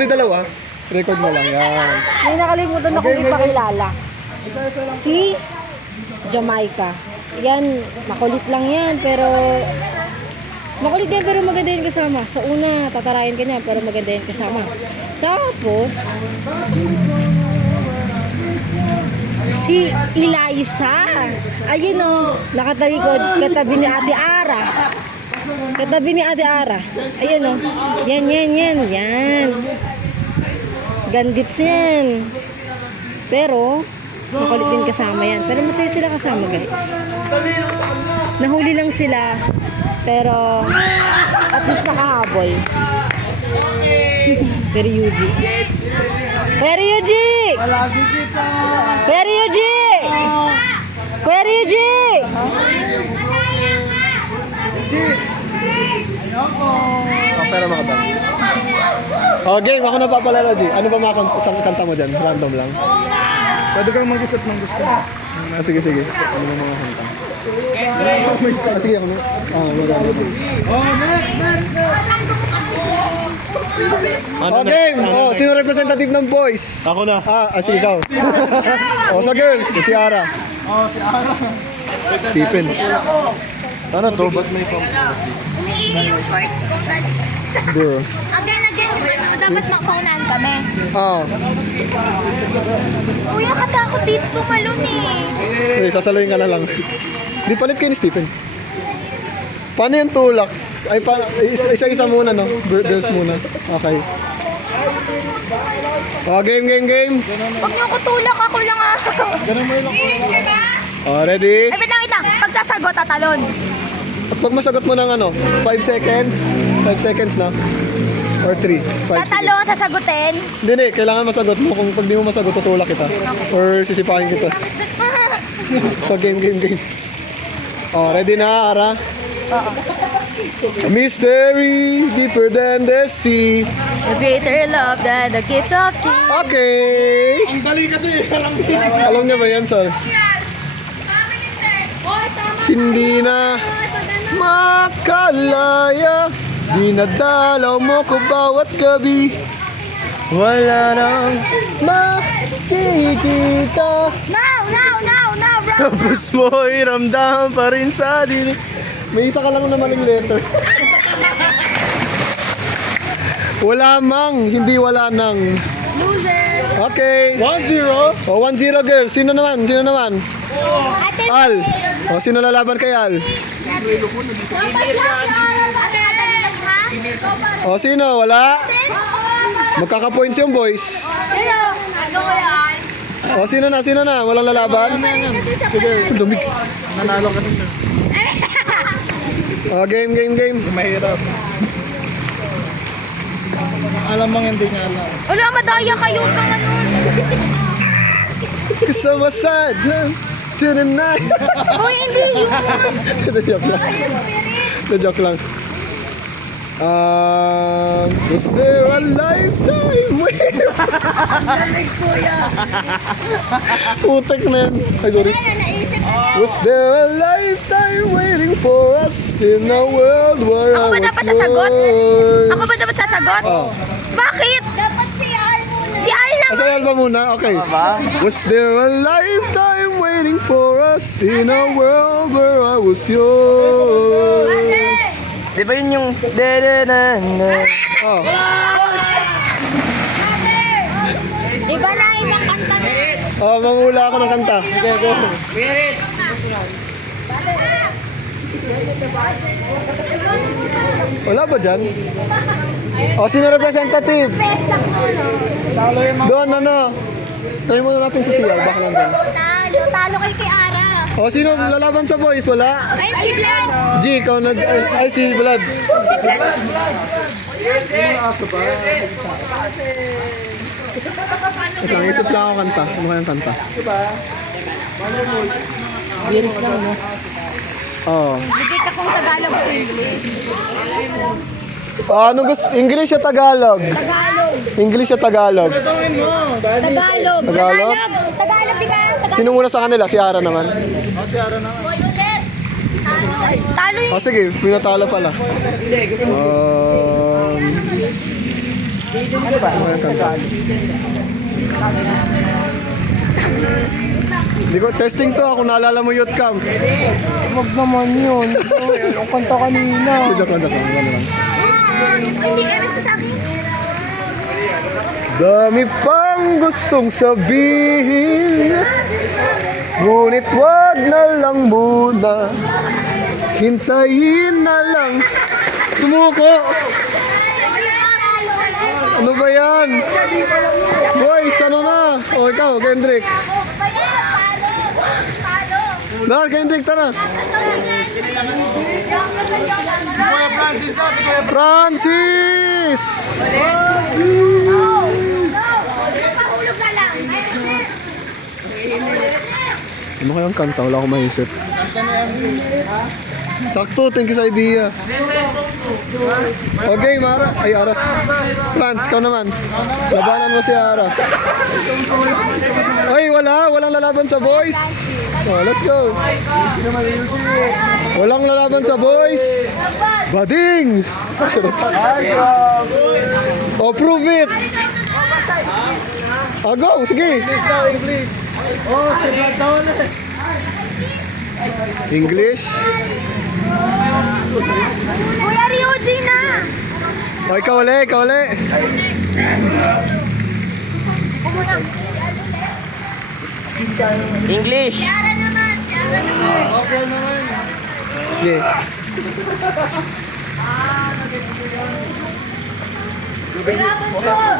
Di dalawa. Record mo lang yan. May nakalimutan akong ipakilala. Si Jamaica. Yan, makulit lang yan, pero maganda yan kasama. Sa una, tatarayan ka niya, pero maganda yan kasama. Tapos, si Eliza. Ayun o, nakatalikod, katabi ni Ate Ara. Ayun o, yan. Gandits yan. Pero, makulit din kasama yan. Pero masaya sila kasama, guys. Nahuli lang sila. Pero, at least nakahabol. Pero Yuji. Pero makabang. Game, ako napapalala, G. Ano ba mga kanta mo dyan? Random lang. Pwede kang mag-isip ng gusto. Sige. Ano ba mga kanta? Sige, ako na. Game! Sino representative ng boys? Ako na. Sige, ikaw. Sa girls, si Ara. Si Ara. Stephen. Ano to? Ba't may pang... Umiihi yung shorts ko kasi. Bro. Again, dapat makaunahan kami. Kuya, katakot dito tumalon eh. Sasaloyin ka na lang. Di palit kayo ni Stephen. Paano yung tulak? Isa-isa muna, no? Girls muna. Okay. Game. Huwag niyo ko tulak, ako lang Ganun mo lang. Ready? Ay, wait lang. Pagsasagot, tatalon. At pag masagot mo ng 5 seconds. 5 seconds na. Or 3. 5 seconds. Tatalon, sasagutin. Hindi, kailangan masagot mo. Kung pag di mo masagot, tutulak kita. Or sisipahin kita. So, game. Ready na, Ara? A mystery deeper than the sea. A greater love than the gift of tea. Okay. Ang dali kasi. Alam niya ba yan, Sol? Hindi na makalaya, dinadalaw mo ko bawat gabi. Wala nang makikita. Now, bro. Tapos mo'y ramdam pa rin sa dilim. May isa ka lang na maling letter. Wala mang, hindi wala nang. Loser. Okay. 1-0. 1-0 girls. Sino naman? Ate, Al. Sino lalaban kay Al? Sino? Wala? Magkaka-points yung boys. Sino na? Walang lalaban? Sige. Lumig. Nanalo ka dito. Game. Mahirap. Alam mo hindi niya alam. Wala, madaya kayo kang ano. Kasama side to the night. Hoy, hindi yun. Joke lang. Was there a lifetime waiting? Putek na yun. Ay, sorry. Was there a lifetime waiting for us in a world where I was yours? Ako ba dapat sasagot? Bakit? Dapat si Al muna. Si Al lang. Sa Al ba muna? Okay. Was there a lifetime waiting for us in a world where I was yours? Di ba yun yung de-de-na-na? Iba na ibang kanta na. Mangula ako ng kanta. Sige, go. Wala ba dyan? Sino representative? Doon, try mo na natin sa CR. Baka nandun. Talo kay Ara. Sino lalaban sa boys? Wala? Ay, si Vlad. G, ikaw na. Ay, si Vlad. Ikaw, isip lang ako kanta. Ano kayang kanta? Lyrics lang, no? Bigay ka kung Tagalog o English. Anong gusto? English o Tagalog? English o Tagalog? Tagalog, di ba? Sino muna sa kanila? Si Ara naman. Talo yung... Sige, pinatalo pala. Ano ba? Ano yung kanta? Hindi ko, testing to ako, naalala mo youth camp. Wag naman yun. Ang kanta kanina. Joke lang, ano lang. Hindi ka sa akin. Dami pang gustong sabihin, ngunit wag na lang muna, hintayin na lang. Sumuko! Ano ba yan? Boys, ano na? O ikaw, Kendrick. Na, Kendrick, tara. Francis! Ano kayang kanta? Wala akong maisip. Sakto, thank you sa idea. Okay, Mara. Ay, Ara. Franz, ikaw naman. Labanan mo si Ara. Ay, walang lalaban sa boys. Oh, let's go. Walang lalaban sa boys. Bading! Oh, prove it! Oh, go! Sige! English? Kuya Ryuji na! Oh, ikaw uli. English. Si Ara naman! Sige.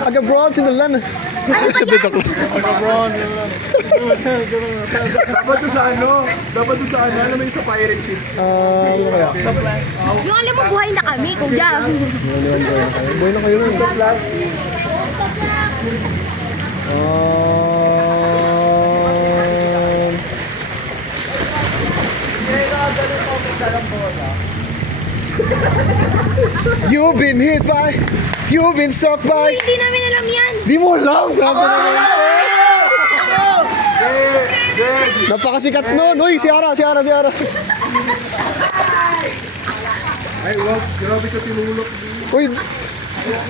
Aga bronze in the land. Joke lang. Dapat doon sa ano? Alam mo yung sa pirate ship. Ano kaya? Yung alam mo, buhay na kami, kuya. Boy na kayo nun. You've been struck by. Hindi namin alam yan. Di mo alam. Grabe naman. Napakasikat nun. Uy, si Ara. Ay, wag. Grabe ka tinulok. Uy.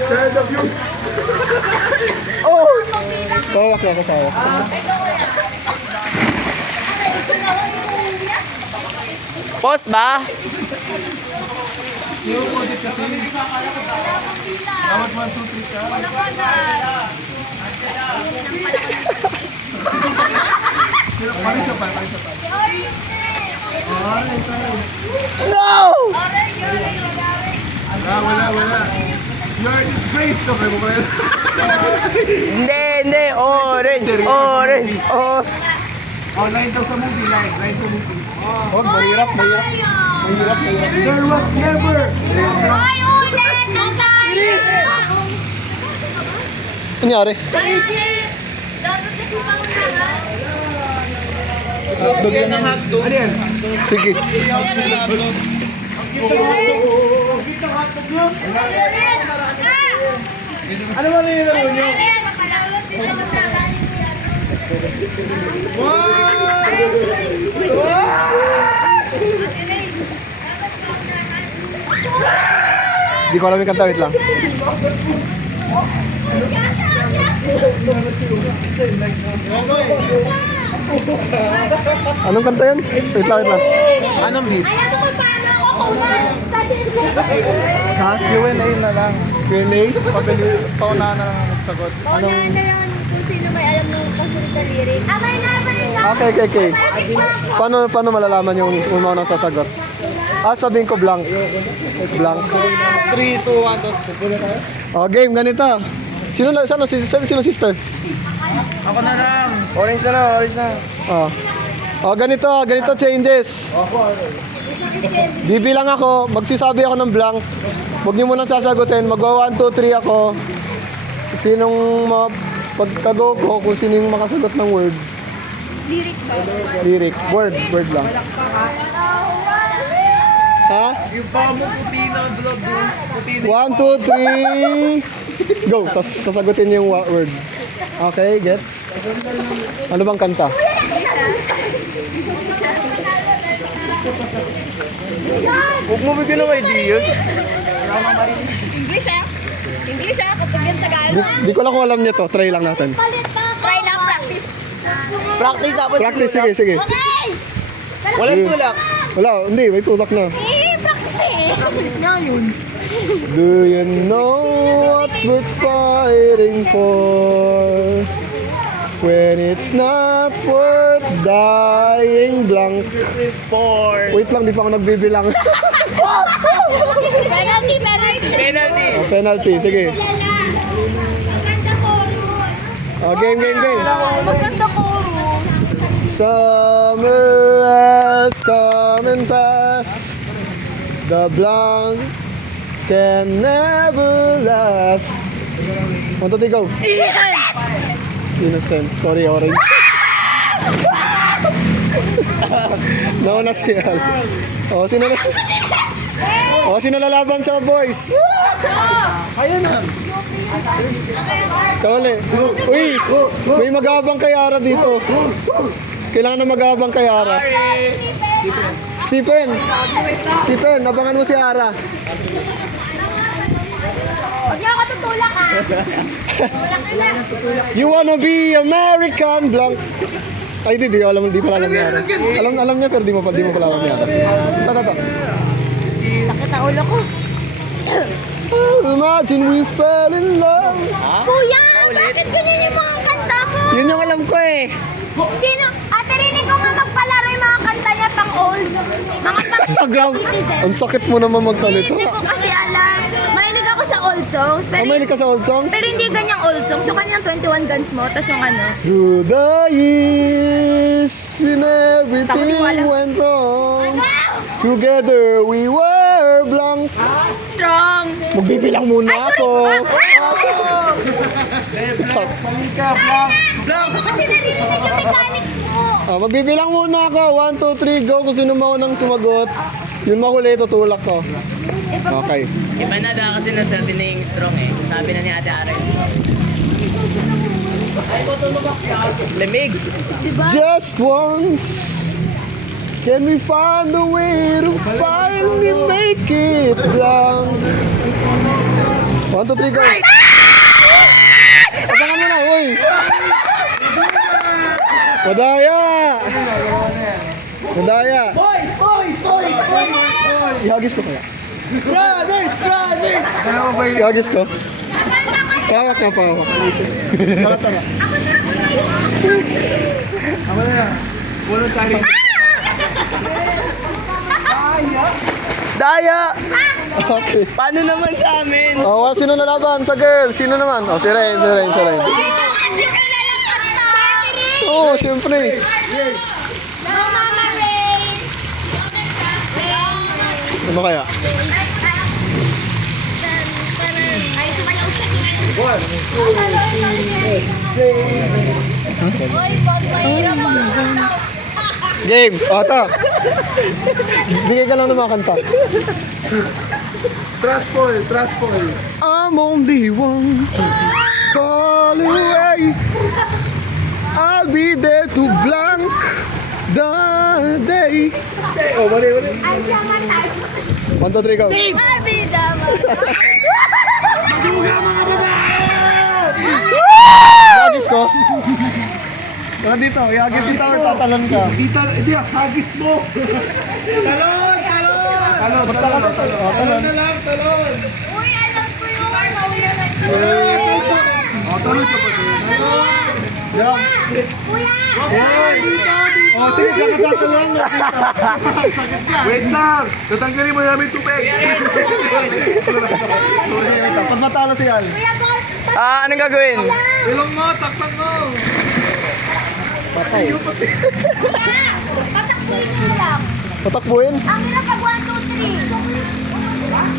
Child of you. Oh! Kawak na, kasawak. Pause ba? No! Wala. You are disgraced. Okay mo ba yun? Hindi. Orange. Oh. Oh, line daw sa movie. Line sa movie. Oh, mahirap. There was never. Hoy, ulit! Kunyari. Dapat kasi pangunahan. Ano yan? Sige. Ano ba rin yun? Di ko alam yung kanta, wait lang. Anong kanta yan? Wait lang. Anong beat? Alam mo kung paano ako kumain sa Ha? Q&A na lang. Q&A? Paunahan na lang ang sagot. Paunahan na lang kung sino may alam ng kasunod na lyric. Amay na! Okay. Paano malalaman yung una sasagot? Sabihin ko blank. 3, 2, 1, tapos pula tayo. Oh, game, ganito. Sino sister? Ako na lang. Orange na. Ganito changes. Bibilang ako, magsisabi ako ng blank. Huwag niyo muna sasagutin. Magwa 1, 2, 3 ako. Sinong pagkago ko, kung sino yung makasagot ng word. Lyric ba? Lyric. Word lang. Ha? Yung pa mo puti na vlog doon. Puti na. 1, 2, 3. Go. Tapos sasagutin niyo yung word. Okay, gets? Ano bang kanta? Huwag mo bigyan ng idea. English ah? English? talaga siya kapag yung Tagalog. Di ko lang kung alam niyo to. Try lang natin. Try na practice. Practice dapat. Practice, sige, sige. Okay! Walang tulak. Wala, hindi. May tulak na. Practice eh. Practice nga yun. Do you know what's worth fighting for? When it's not worth dying blank. Wait lang, di pa ako nagbibilang. Penalty, penalty. Penalty. Oh, penalty, sige. Maganda chorus. Oh, game, game, game. Maganda chorus. Summer has come and passed. The blank can never last. 1, 2, 3, go. Innocent. Sorry, orange. Nauna si Al. Oh, sino lalaban sa boys? Ayan na. Kawali. Uy, may magabang kay Ara dito. Kailangan na magabang kay Ara. Stephen, abangan mo si Ara. Huwag niyo ako tutulak ha. You wanna be American blank. Ay, di alam, di pala alam ni Ara. Alam niya, pero di mo pala alam ni Ara. Ta. Sakit ang ulo ko. Imagine we fell in love. Kuya, bakit ganyan yung mga kanta mo? Yun yung alam ko eh. Sino? Ate, rinig ko nga magpalaro yung mga kanta niya pang old. Mga pang Grab. Ang sakit mo naman magsalita. Hindi ko kasi alam. Mahilig ako sa old songs. Pero, Mahilig ka sa old songs? pero hindi ganyang old songs. Yung kanyang 21 Guns mo, tas yung ano. Through the years, when everything went wrong, together we were blank. Strong. Magbibilang muna ako. Kasi narinig yung mechanics mo. Magbibilang muna ako. 1, 2, 3, go. Kung sino maunang sumagot, yun mahuli, tutulak ko. Okay. Iba na daw kasi nasabi na yung strong eh. Sabi na ni Ate Ara. Lamig. Just once, can we find a way to finally make it blank? 1, 2, 3, go. Abangan mo na, uy. Madaya. Boys! Ihagis ko kaya. Brothers! Ihagis ko. Pawak na pawak. Tara. Ako na yan. Voluntary. Daya! Okay. Paano naman sa amin? Sino lalaban sa girls? Sino naman? Si Rain. Yung kilalang kanta. Oo, siyempre. No, Mama Rain. Ano kaya? Ay, sumayaw siya. Hoy, pag mahirap ang Game. Ito. Bigay ka lang ng mga kanta. Trustful. I'm only one call away. I'll be there to blank the day. Oh, mali. Ay, siya nga 1, 2, 3, go. Mabida mo. Ihagis ko. Tara dito, ihagis dito or tatalon ka. Hindi, hagis mo. Talon! Talon! Uy, alam ko yun. Naulan na Talon ka pa din. Yeah. Kuya! Sige, saka tatalon. Wait lang! Tatanggalin mo namin tubig! Pag natalo si Al. Kuya, boss! Anong gagawin? Ilong mo! Takpan mo! Patay. Kuya! Patakbuhin niyo lang. Patakbuhin? Ang hirap pag 1, 2,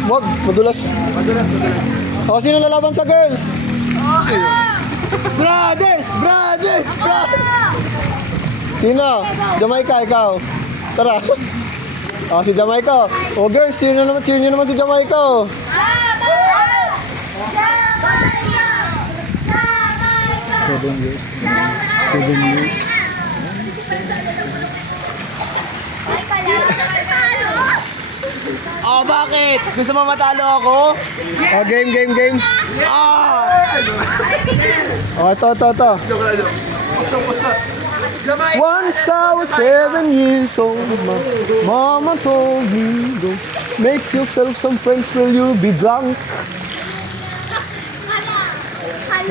3. Wag, madulas. Sino lalaban sa girls? Brothers! Sino? Jamaica, ikaw. Tara. Si Jamaica. Girls, sino naman si Jamaica. Seven years. Oh, bakit? Gusto mo matalo ako? Oh, game. Oh, ito. Once I was 7 years old, my mama told me, go make yourself some friends, will you be drunk?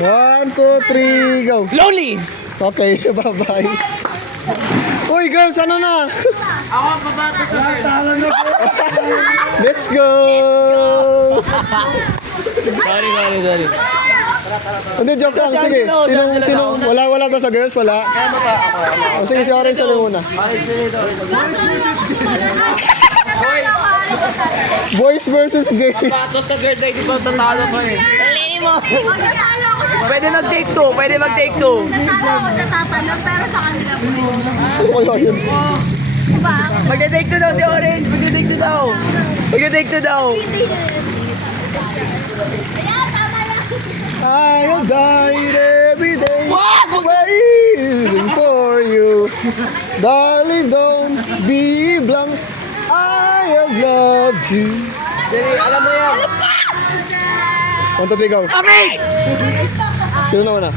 1, 2, 3, go. Lonely! Okay, bye-bye. Uy, girls, ano na? Ako, babato sa girl. Let's go! Sorry. Hindi, joke lang. Sige. Sino? Wala ba sa girls? Wala? O, sige, si Orange ano muna. Boys versus gay. Bato sa girl, dahil di ba tatalo ko eh. Talini mo. Magtatalo ako sa Pwede mag-take two, pwede mag-take two. Natalo ako sa tatanong, pero sa kanila po yun. Sino kaya yun? Diba? Magde-take two daw si Orange, magde-take two daw. Magde-take two daw. Ayan, tama lang. I'll die every day waiting for you. Darling, don't be blank. I have loved you. Dali, alam mo yan. 1, 2, 3, go. Amin! Sino na una?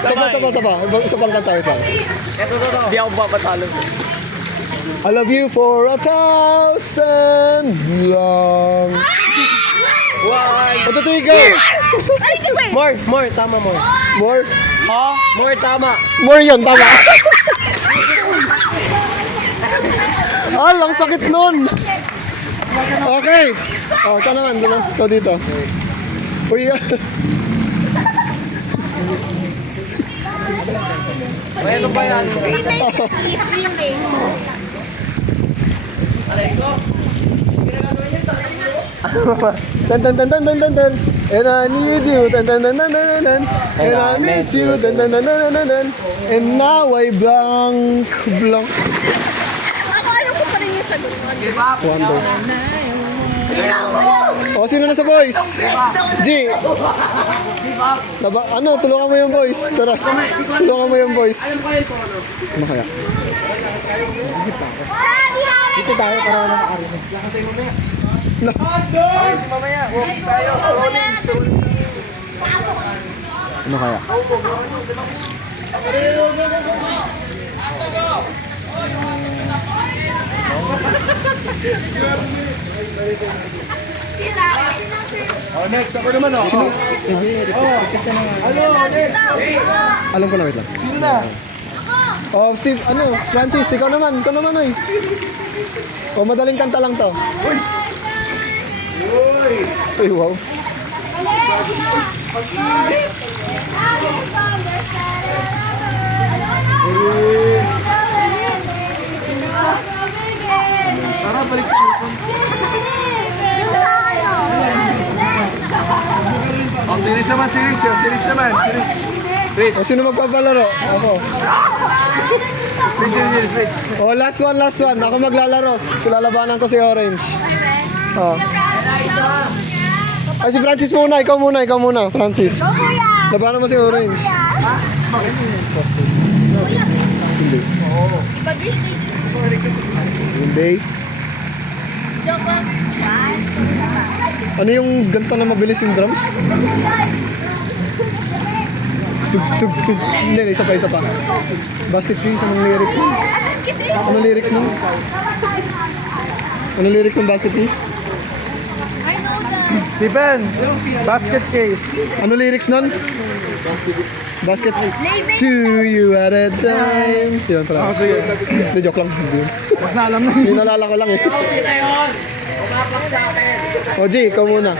Saba. Isa pang kanta ito. Hindi ako papatalo. I love you for 1,000 long. 1, 2, 3, go. More, tama more. More? Ha? More, tama. More yun, tama. Ang sakit nun. Okay. Oh, ikaw naman. Ikaw dito. Uy, Ano ba yan? Screaming. Tan. And I need you. Tan. And I miss you. Tan. And now I blank. Ako alam ko pa rin yung sagot mo. Wonder. O, sino na sa boys? G. Tulungan mo yung boys. Tara. Tulungan mo yung boys. Ano kaya? Dito tayo para walang kaarsa. Mamaya, walking tayo. Strolling. Ano kaya? Oh, next. Ako naman, oh. Sino? Ano, next. Alam ko na, wait lang. Sino na? Oh, Steve, Francis, ikaw naman, oy. Oh, madaling kanta lang to. Uy, wow. Tara, balik sa cellphone. Oh, series naman. Wait, O, sino magpapalaro? Ako. wait. Oh, last one. Ako maglalaro. Silalabanan ko si Orange. Oh. Ay, si Francis muna. Ikaw muna. Francis. Labanan mo si Orange. Hindi. Ano yung ganta na mabilis yung drums? Tug. Hindi, isa pa. Basket Case, anong lyrics nun? Anong lyrics ng Basket Case? Stephen, basket case. Ano lyrics nun? Basket to you at a time. Yun pala. Sige. Hindi, joke lang. Hindi yun. Mas na alam na. Yung nalala ko lang eh. O G, ikaw muna.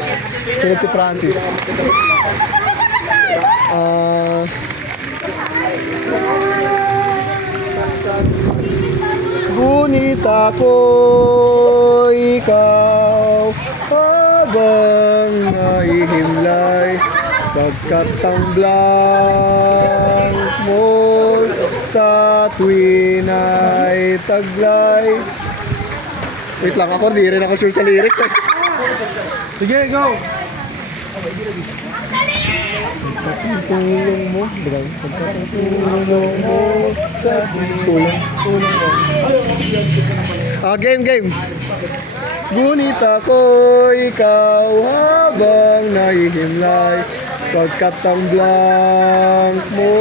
Sunod si Francis. Ngunit ako ikaw habang nahihimlay pagkat ang blank mo sa tuwin ay taglay. Wait lang ako, di rin ako sure sa lyrics. Sige, go. Tulong mo, bagay. Tulong mo sa tulong mo. Game. Ngunit ako ikaw habang nahihimlay. Pagkat ang blank mo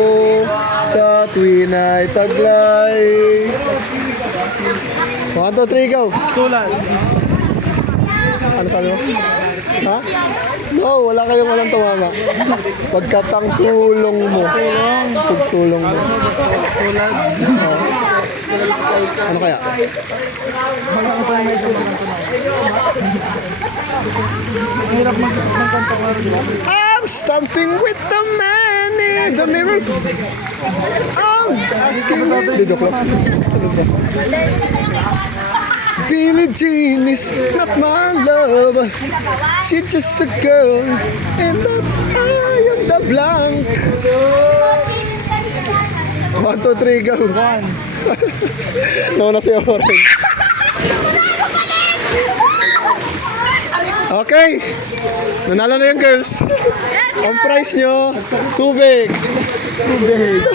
sa tuwin ay taglay. 1, 2, 3, go! Tulad. Ano sabi mo? Ha? No, wala kayong alam tumama. Pagkat ang tulong mo. Pagtulong mo. Tulad. Ano kaya? Hirap mag-isip ng kanta ko. I'm stomping with the man in the mirror. I'm asking me. Di, joke lang. Ano ba? Billie Jean is not my love. She's just a girl. And that I am the blank. 1, 2, 3, go. 1. Nauna si Orange. Okay. Nanalo na yung girls. Ang price nyo, tubig. Tubig.